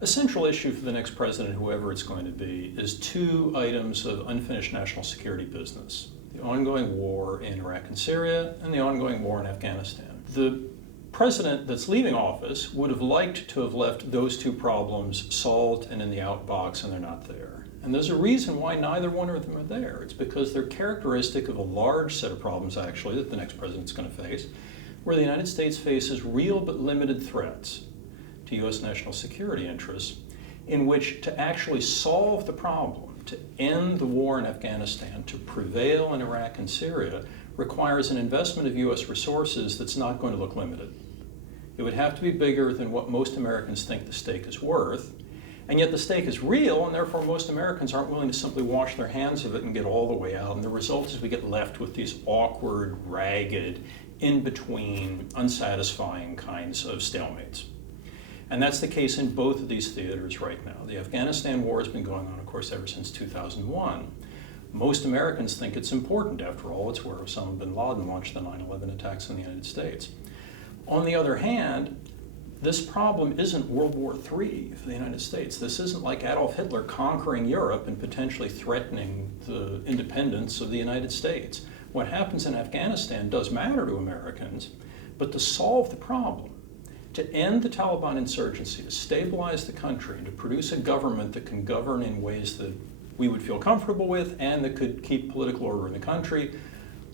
A central issue for the next president, whoever it's going to be, is two items of unfinished national security business: the ongoing war in Iraq and Syria and the ongoing war in Afghanistan. The president that's leaving office would have liked to have left those two problems solved and in the outbox, and they're not there. And there's a reason why neither one of them are there. It's because they're characteristic of a large set of problems, actually, that the next president's going to face, where the United States faces real but limited threats to U.S. national security interests, in which to actually solve the problem, to end the war in Afghanistan, to prevail in Iraq and Syria, requires an investment of U.S. resources that's not going to look limited. It would have to be bigger than what most Americans think the stake is worth, and yet the stake is real, and therefore most Americans aren't willing to simply wash their hands of it and get all the way out. And the result is we get left with these awkward, ragged, in-between, unsatisfying kinds of stalemates. And that's the case in both of these theaters right now. The Afghanistan war has been going on, of course, ever since 2001. Most Americans think it's important. After all, it's where Osama bin Laden launched the 9/11 attacks in the United States. On the other hand, this problem isn't World War III for the United States. This isn't like Adolf Hitler conquering Europe and potentially threatening the independence of the United States. What happens in Afghanistan does matter to Americans, but to solve the problem, to end the Taliban insurgency, to stabilize the country, and to produce a government that can govern in ways that we would feel comfortable with and that could keep political order in the country,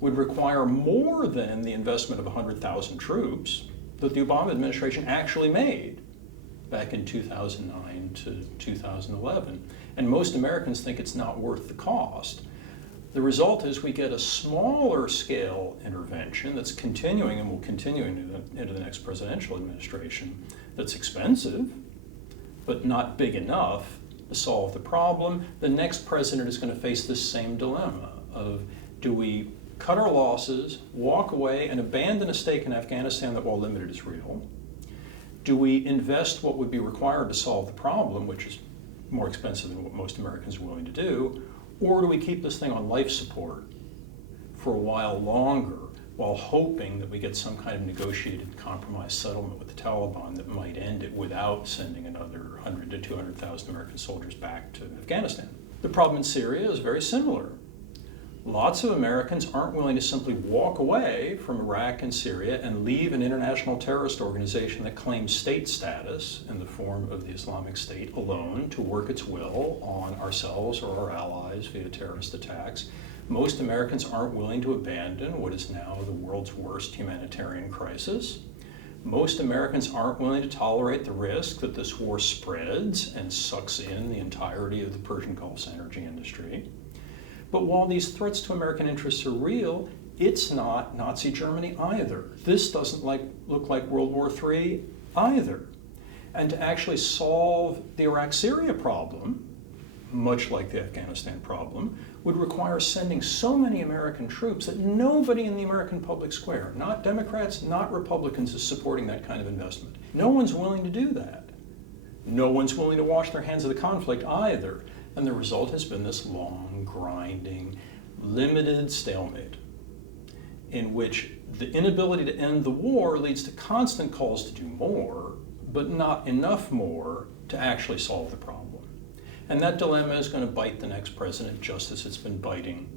would require more than the investment of 100,000 troops that the Obama administration actually made back in 2009 to 2011. And most Americans think it's not worth the cost. The result is we get a smaller scale intervention that's continuing and will continue into the next presidential administration, that's expensive, but not big enough to solve the problem. The next president is going to face this same dilemma of, do we cut our losses, walk away, and abandon a stake in Afghanistan that, while limited, is real? Do we invest what would be required to solve the problem, which is more expensive than what most Americans are willing to do? Or do we keep this thing on life support for a while longer, while hoping that we get some kind of negotiated compromise settlement with the Taliban that might end it without sending another 100 to 200,000 American soldiers back to Afghanistan? The problem in Syria is very similar. Lots of Americans aren't willing to simply walk away from Iraq and Syria and leave an international terrorist organization that claims state status in the form of the Islamic State alone to work its will on ourselves or our allies via terrorist attacks. Most Americans aren't willing to abandon what is now the world's worst humanitarian crisis. Most Americans aren't willing to tolerate the risk that this war spreads and sucks in the entirety of the Persian Gulf's energy industry. But while these threats to American interests are real, it's not Nazi Germany either. This doesn't look like World War III either. And to actually solve the Iraq-Syria problem, much like the Afghanistan problem, would require sending so many American troops that nobody in the American public square, not Democrats, not Republicans, is supporting that kind of investment. No one's willing to do that. No one's willing to wash their hands of the conflict either. And the result has been this long, grinding, limited stalemate in which the inability to end the war leads to constant calls to do more, but not enough more to actually solve the problem. And that dilemma is going to bite the next president just as it's been biting